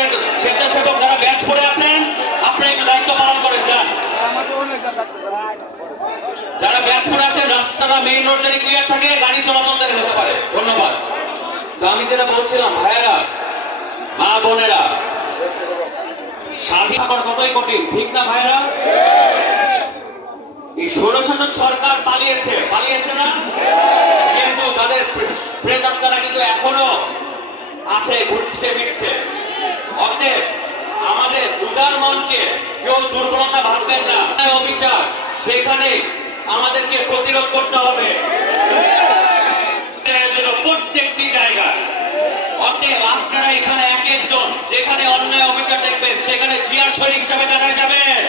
আমাদের স্বেচ্ছাসেবক যারা ব্যাচ পড়ে আছেন আপনারা একটু দায়িত্ব পালন করেন যান। যারা ব্যাচ পড়ে আছেন রাস্তাটা মেইন রোড যদি ক্লিয়ার থাকে গাড়ি চলাচল যেন হতে পারে। ধন্যবাদ। তো আমি যেটা বলছিলাম ভাইয়েরা মা বোনেরা স্বাধীন থাকার কতই কঠিন ঠিক না ভাইয়েরা? এই স্বৈরশাসক সরকার পালিয়েছে না, কিন্তু তাদের প্রেতাত্মারা কিন্তু এখনো আছে, ঘুরছে ফিরছে। অতএব আমাদের উদার মনকে কেউ দুর্বলতা ভাববেন না। অবিচার সেখানে আমাদেরকে প্রতিরোধ করতে হবে প্রত্যেকটি জায়গায়। অতএব আপনারা এখানে এক একজন যেখানে অন্যায় অবিচার দেখবেন সেখানে জিয়ার শরীর হিসাবে দাঁড়ায় যাবেন।